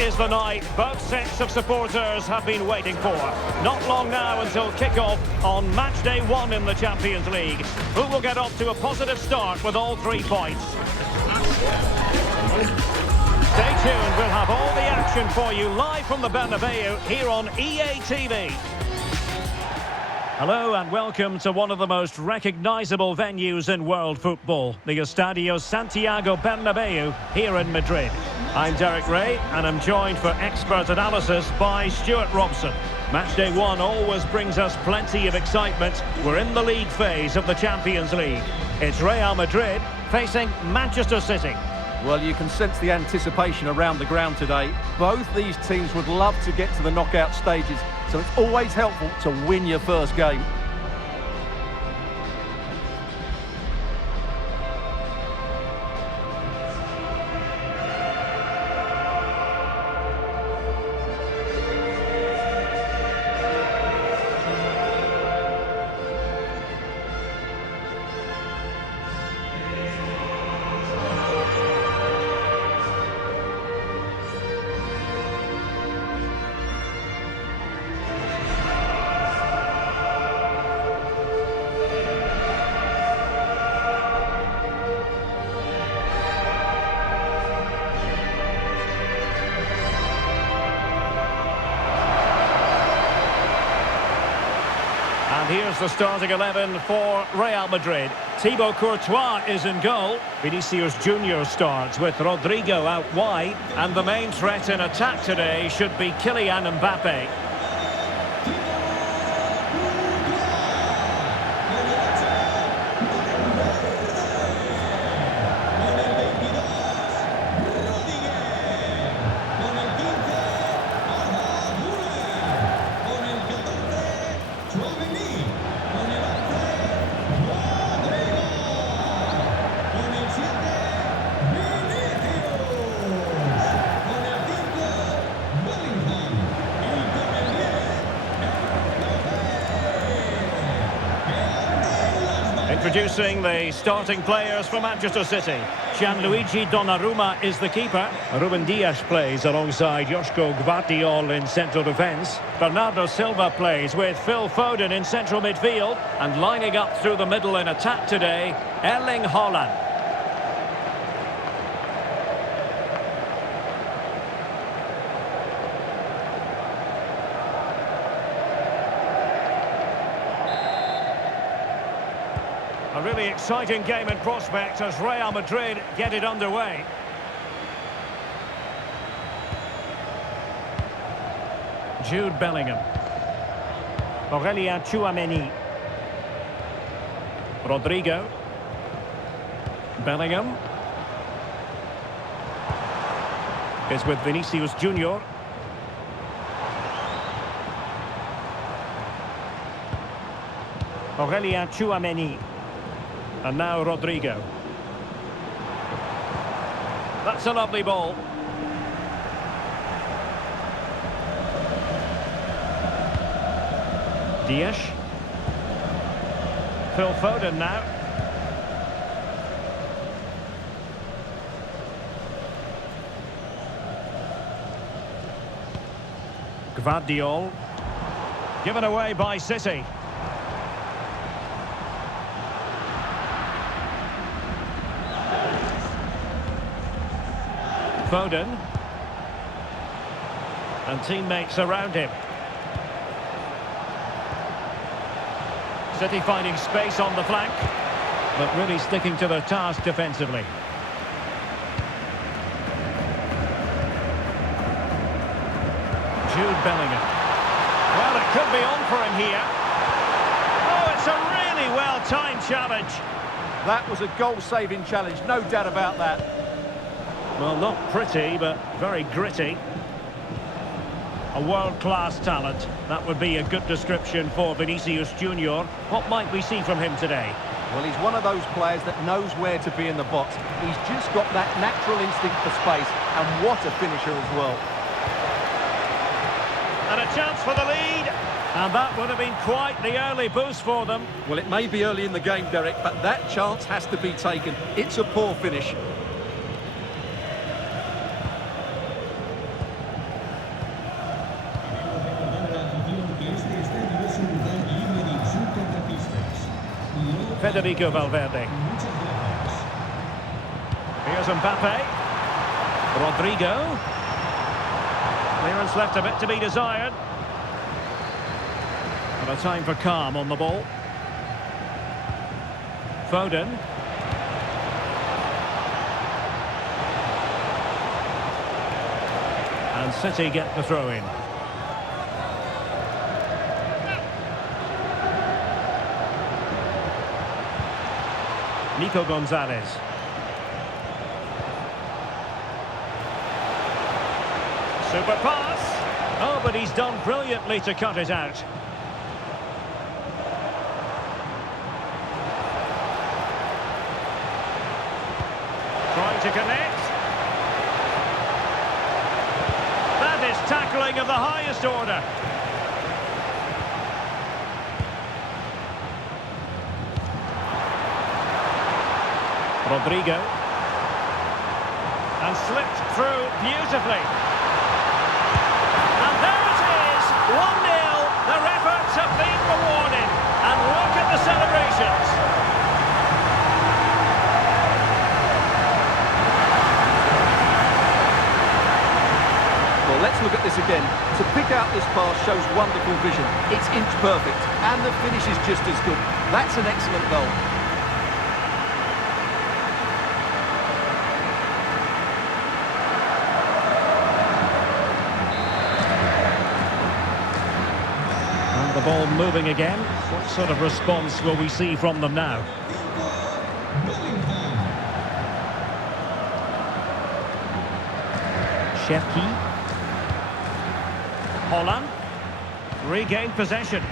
is the night both sets of supporters have been waiting for. Not long now until kick-off on match day 1 in the Champions League. Who will get off to a positive start with all 3 points? Stay tuned, we'll have all the action for you live from the Bernabéu here on EA TV. Hello and welcome to one of the most recognisable venues in world football, the Estadio Santiago Bernabéu here in Madrid. I'm Derek Ray and I'm joined for expert analysis by Stuart Robson. Matchday 1 always brings us plenty of excitement. We're in the league phase of the Champions League. It's Real Madrid facing Manchester City. Well, you can sense the anticipation around the ground today. Both these teams would love to get to the knockout stages, so it's always helpful to win your first game. Here's the starting 11 for Real Madrid. Thibaut Courtois is in goal. Vinicius Junior starts with Rodrigo out wide. And the main threat in attack today should be Kylian Mbappe. Introducing the starting players for Manchester City. Gianluigi Donnarumma is the keeper. Ruben Dias plays alongside Joško Gvardiol in central defence. Bernardo Silva plays with Phil Foden in central midfield. And lining up through the middle in attack today, Erling Haaland. A really exciting game in prospect as Real Madrid get it underway. Jude Bellingham. Aurélien Tchouameni. Rodrigo. Bellingham. Is with Vinicius Junior. Aurélien Tchouameni. And now Rodrigo. That's a lovely ball. Dias. Phil Foden now. Gvardiol. Given away by City. Foden. And teammates around him. City finding space on the flank, but really sticking to their task defensively. Jude Bellingham. Well, it could be on for him here. Oh, it's a really well-timed challenge. That was a goal-saving challenge, no doubt about that. Well, not pretty, but very gritty. A world-class talent. That would be a good description for Vinicius Junior. What might we see from him today? Well, he's one of those players that knows where to be in the box. He's just got that natural instinct for space, and what a finisher as well. And a chance for the lead. And that would have been quite the early boost for them. Well, it may be early in the game, Derek, but that chance has to be taken. It's a poor finish. Federico Valverde. Here's Mbappe. Rodrigo. Clearance left a bit to be desired. And a time for calm on the ball. Foden. And City get the throw in. Nico Gonzalez. Super pass. Oh, but he's done brilliantly to cut it out. Trying to connect. That is tackling of the highest order. Rodrigo. And slipped through beautifully. And there it is, 1-0. Their efforts have been rewarded. And look at the celebrations. Well, let's look at this again. To pick out this pass shows wonderful vision. It's inch perfect, and the finish is just as good. That's an excellent goal. The ball moving again. What sort of response will we see from them now? Shefki. Haaland. Regained possession.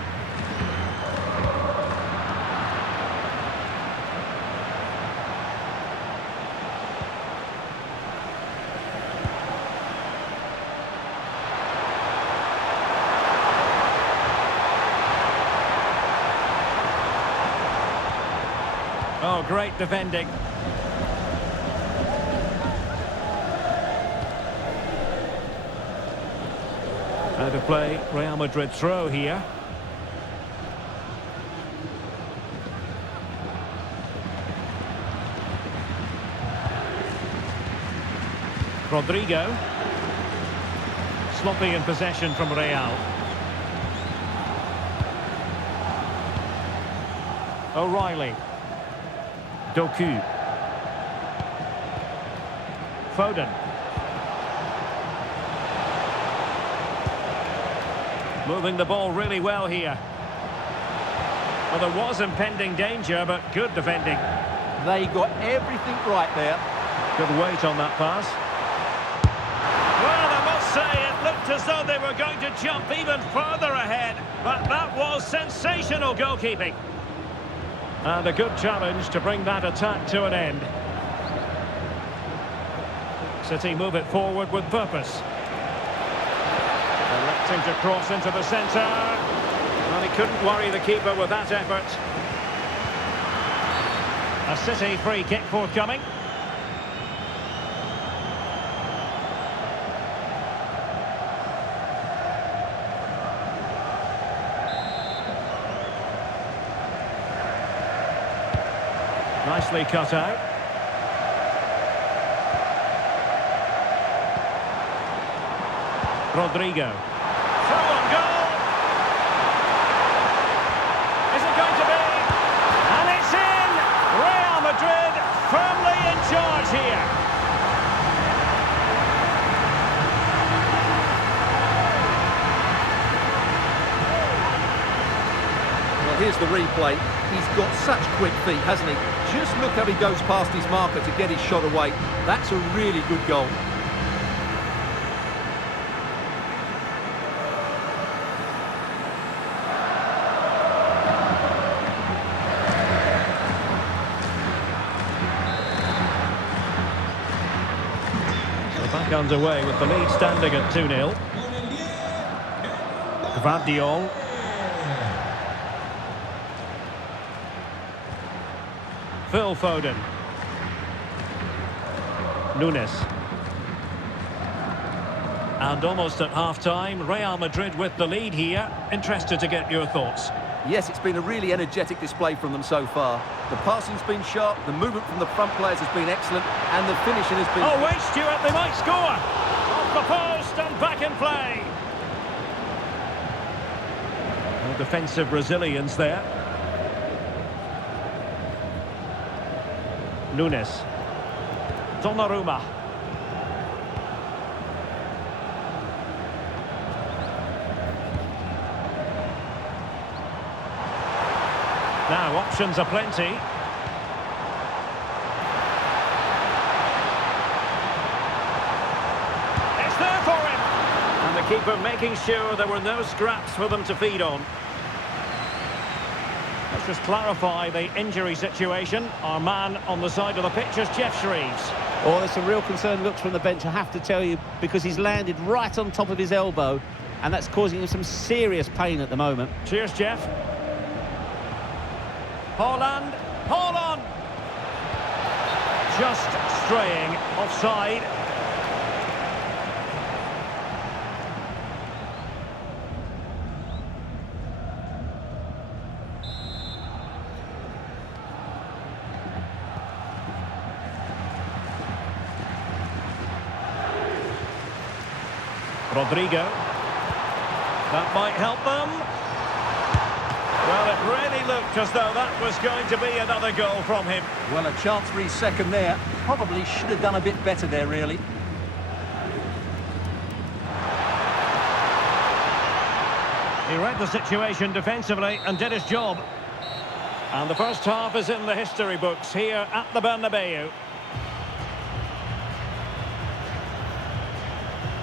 Oh, great defending. Out of play, Real Madrid throw here. Rodrigo. Sloppy in possession from Real. O'Reilly. Doku. Foden. Moving the ball really well here. Well, there was impending danger, but good defending. They got everything right there. Good weight on that pass. Well, I must say, it looked as though they were going to jump even further ahead. But that was sensational goalkeeping. And a good challenge to bring that attack to an end. City move it forward with purpose. Directing to cross into the centre. And he couldn't worry the keeper with that effort. A City free kick forthcoming. Nicely cut out. Rodrigo. Throw on goal. Is it going to be? And it's in! Real Madrid firmly in charge here. Well, here's the replay. He's got such quick feet, hasn't he? Just look how he goes past his marker to get his shot away. That's a really good goal. So back underway with the lead standing at 2-0. Gvardiol. Phil Foden. Nunes. And almost at half-time, Real Madrid with the lead here. Interested to get your thoughts. Yes, it's been a really energetic display from them so far. The passing's been sharp, the movement from the front players has been excellent, and the finishing has been... Oh, wait, Stuart, they might score! Off the post and back in play! No defensive resilience there. Nunes. Donnarumma. Now, options are plenty. It's there for him! And the keeper making sure there were no scraps for them to feed on. Let's just clarify the injury situation. Our man on the side of the pitch is Jeff Shreves. Oh, there's some real concerned looks from the bench, I have to tell you, because he's landed right on top of his elbow, and that's causing him some serious pain at the moment. Cheers, Jeff. Haaland, Haaland! Just straying offside. Rodrigo. That might help them. Well, it really looked as though that was going to be another goal from him. Well, a chance for his second there. Probably should have done a bit better there, really. He read the situation defensively and did his job. And the first half is in the history books here at the Bernabéu.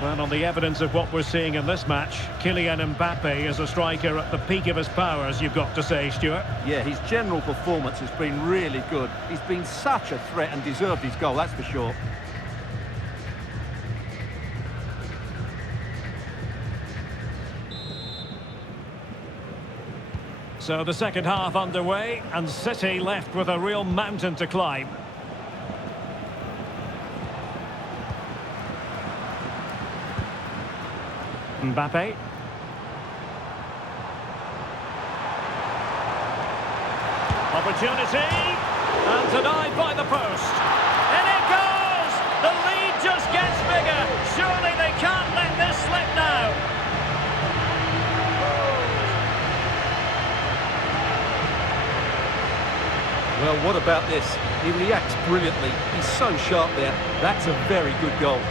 Well, on the evidence of what we're seeing in this match, Kylian Mbappe is a striker at the peak of his powers, you've got to say, Stuart. Yeah, his general performance has been really good. He's been such a threat and deserved his goal, that's for sure. So the second half underway, and City left with a real mountain to climb. Mbappe. Opportunity, and denied by the post. And it goes! The lead just gets bigger. Surely they can't let this slip now. Well, what about this? He reacts brilliantly. He's so sharp there. That's a very good goal.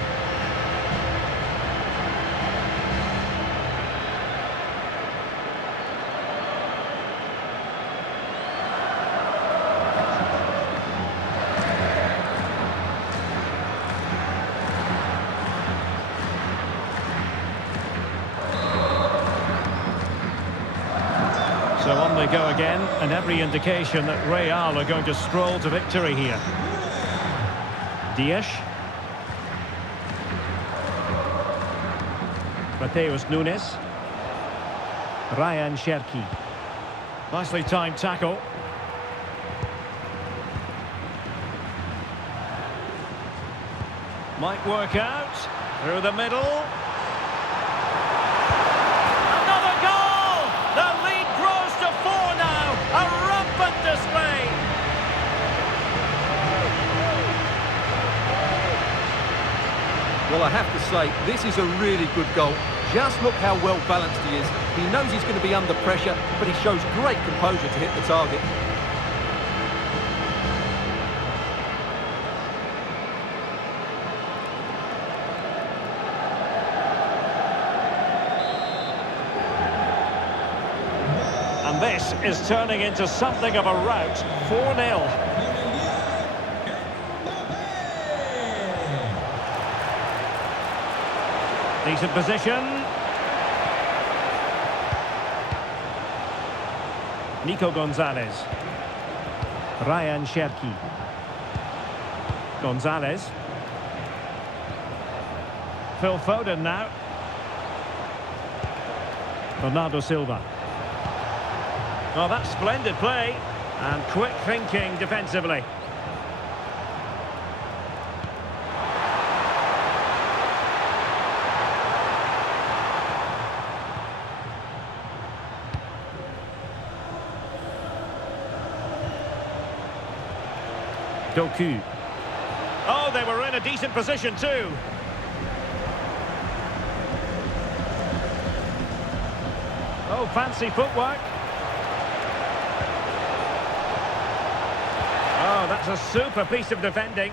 So on they go again, and every indication that Real are going to stroll to victory here. Dias. Mateus Nunes. Ryan Cherki. Nicely timed tackle. Might work out. Through the middle. Display. Well, I have to say, this is a really good goal. Just look how well balanced he is. He knows he's going to be under pressure, but he shows great composure to hit the target. And this is turning into something of a rout. 4-0. Decent position. Nico Gonzalez. Ryan Cherki. Gonzalez. Phil Foden now. Bernardo Silva. Oh, that's splendid play and quick thinking defensively. Doku. Oh, they were in a decent position too. Oh, fancy footwork. Oh, that's a super piece of defending.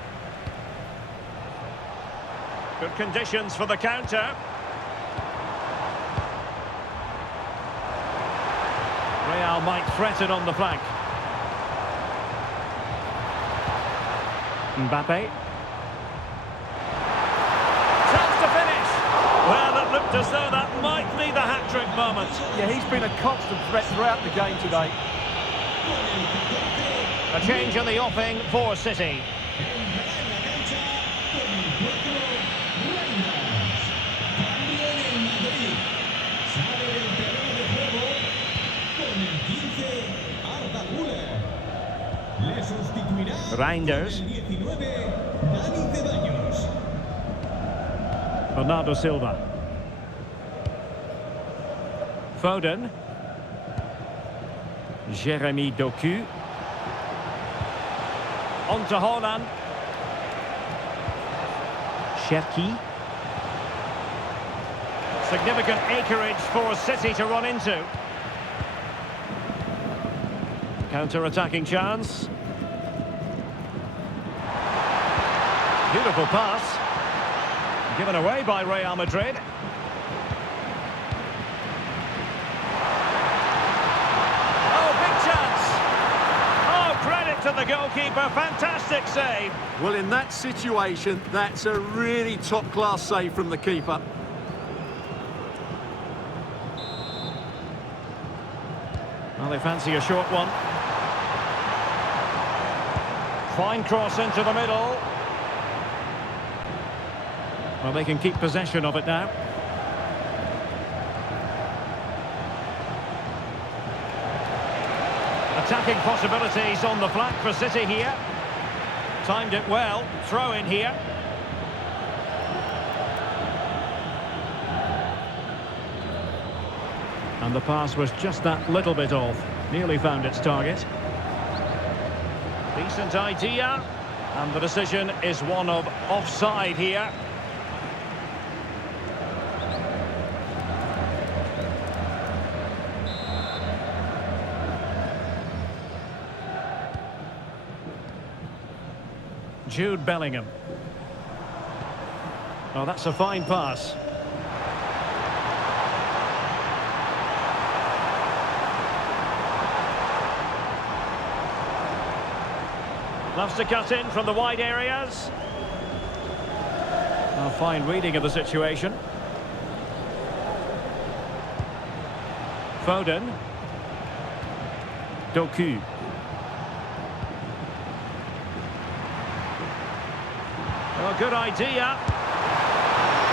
Good conditions for the counter. Real might threaten on the flank. Mbappe. Chance to finish. Well, it looked as though that might be the hat-trick moment. Yeah, he's been a constant threat throughout the game today. A change in the offing for City. Reinders. Bernardo Silva. Foden. Jeremy Doku. On to Haaland. Cherki. Significant acreage for City to run into. Counter-attacking chance. Beautiful pass. Given away by Real Madrid. Oh, big chance. Oh, credit to the goalkeeper. Fantastic save. Well, in that situation, that's a really top-class save from the keeper. Well, they fancy a short one. Fine cross into the middle. Well, they can keep possession of it now. Attacking possibilities on the flank for City here. Timed it well. Throw in here. And the pass was just that little bit off. Nearly found its target. Decent idea. And the decision is one of offside here. Jude Bellingham. Oh, that's a fine pass. Loves to cut in from the wide areas. A fine reading of the situation. Foden. Doku. Oh, good idea.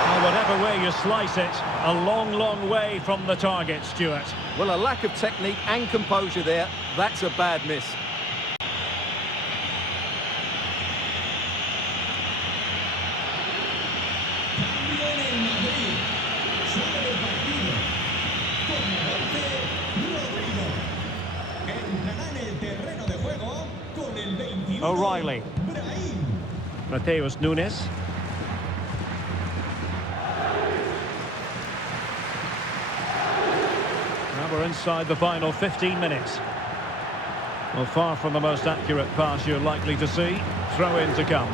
Well, whatever way you slice it, a long, long way from the target, Stuart. Well, a lack of technique and composure there. That's a bad miss. O'Reilly. Mateus Nunes. Now we're inside the final 15 minutes. Well, far from the most accurate pass you're likely to see. Throw in to come.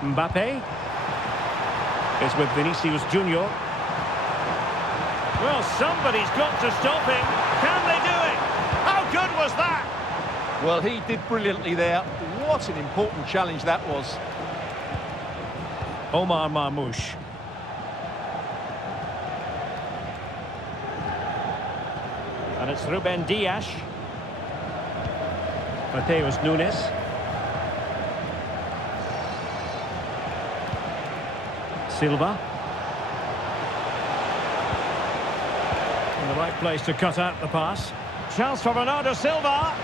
Mbappe. It's with Vinicius Junior. Well, somebody's got to stop him. Can they do it? How good was that? Well, he did brilliantly there. What an important challenge that was. Omar Marmoush. And it's Ruben Dias. Mateus Nunes. Silva. In the right place to cut out the pass. Chance for Bernardo Silva.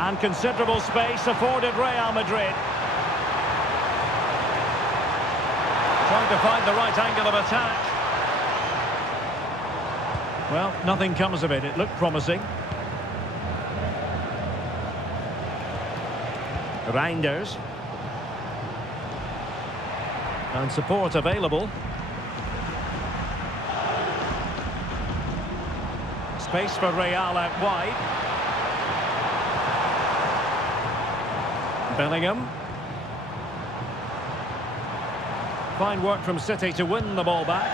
And considerable space afforded Real Madrid. Trying to find the right angle of attack. Well, nothing comes of it. It looked promising. Reinders. And support available. Space for Real out wide. Bellingham. Fine work from City to win the ball back.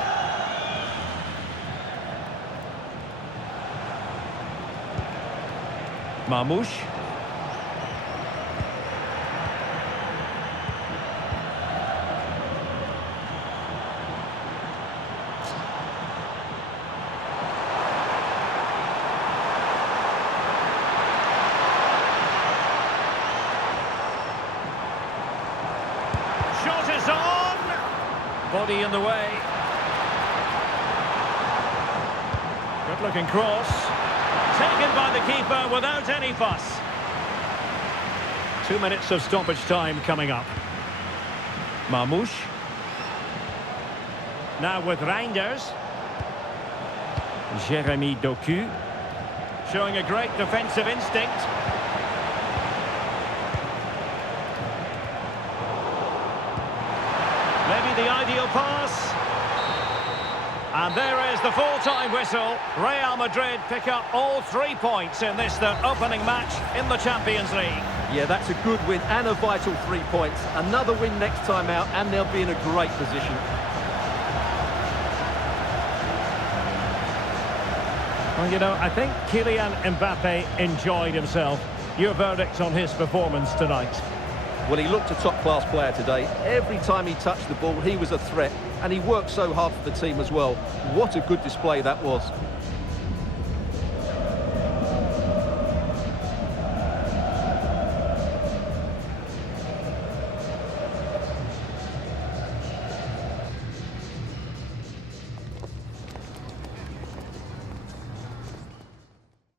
Marmoush. Shot is on! Body in the way. Good looking cross. Taken by the keeper without any fuss. 2 minutes of stoppage time coming up. Marmoush. Now with Reinders. Jérémy Doku. Showing a great defensive instinct. Maybe the ideal pass. And there is the full-time whistle. Real Madrid pick up all 3 points in this, their opening match in the Champions League. Yeah, that's a good win and a vital 3 points. Another win next time out and they'll be in a great position. Well, you know, I think Kylian Mbappe enjoyed himself. Your verdict on his performance tonight? Well, he looked a top-class player today. Every time he touched the ball, he was a threat. And he worked so hard for the team as well. What a good display that was.